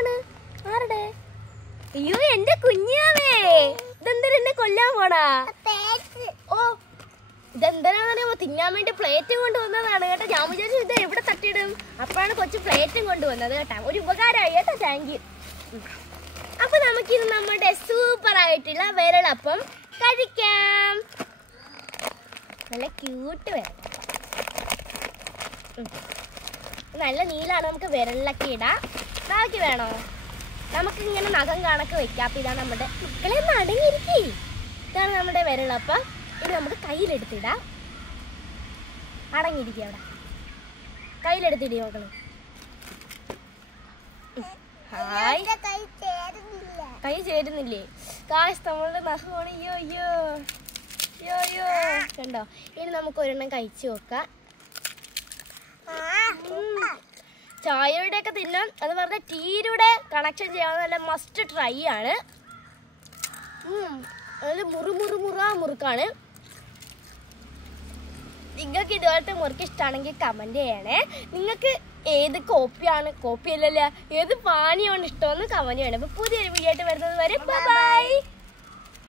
എന്താണ് ആരുടെ? അയ്യോ എന്റെ കുഞ്ഞാവേ, ഇതെന്താ എന്നെ കൊല്ലാൻ പോടാ? ഓ ഇതെന്തിനാണെന്നറിയാമോ? തിന്നാൻ വേണ്ടി പ്ലേറ്റും കൊണ്ടുവന്നതാണ് കേട്ടോ. ഞാൻ വിചാരിച്ചു ഇത് എവിടെ തട്ടിയിടും, അപ്പോഴാണ് കൊച്ചു പ്ലേറ്റും കൊണ്ടുവന്നത് കേട്ടോ. ഒരു ഉപകാരമായി കേട്ടോ, താങ്ക് യു. അപ്പൊ നമുക്കിത് നമ്മുടെ സൂപ്പർ ആയിട്ടുള്ള വിരളപ്പം കഴിക്കാം. നല്ല ക്യൂട്ട് വിരളപ്പം, നല്ല നീളാണ്. നമുക്ക് വിരളിലൊക്കെ ഇടാം. ബാക്കി വേണോ? നമുക്ക് ഇങ്ങനെ നഖം കണക്ക് വെക്കാം. അപ്പൊ ഇതാണ് നമ്മുടെ മക്കളെ അടങ്ങിയിരിക്കേ. ഇതാണ് നമ്മുടെ വിരളപ്പം. ഇത് നമുക്ക് കയ്യിലെടുത്തിടാം. അടങ്ങിയിരിക്കുക അവിടെ, കയ്യിലെടുത്തിടേ മക്കള്. ഹായ്, കൈ ചേരുന്നില്ലേ? കാശ് നമ്മളുടെ നഖമാണ്. അയ്യോ അയ്യോ അയ്യോ അയ്യോ കണ്ടോ. ഇനി നമുക്ക് ഒരെണ്ണം കഴിച്ചു നോക്കാം. ചായയുടെ ഒക്കെ തിന്നാൻ, അത് പറഞ്ഞ ടീയുടെ കണക്ഷൻ ചെയ്യാവുന്ന നല്ല മസ്റ്റ് ട്രൈ ആണ്. അത് മുറുക്കാണ്. നിങ്ങൾക്ക് ഇതുപോലത്തെ മുറുക്ക് ഇഷ്ടമാണെങ്കിൽ കമന്റ് ചെയ്യണേ. നിങ്ങൾക്ക് ഏത് കോപ്പിയല്ലല്ലോ, ഏത് പാനീയമാണ് ഇഷ്ടമെന്ന് കമന്റ് ചെയ്യണം. അപ്പൊ പുതിയൊരു വീഡിയോ ആയിട്ട് വരുന്നത് വരെ ബൈ.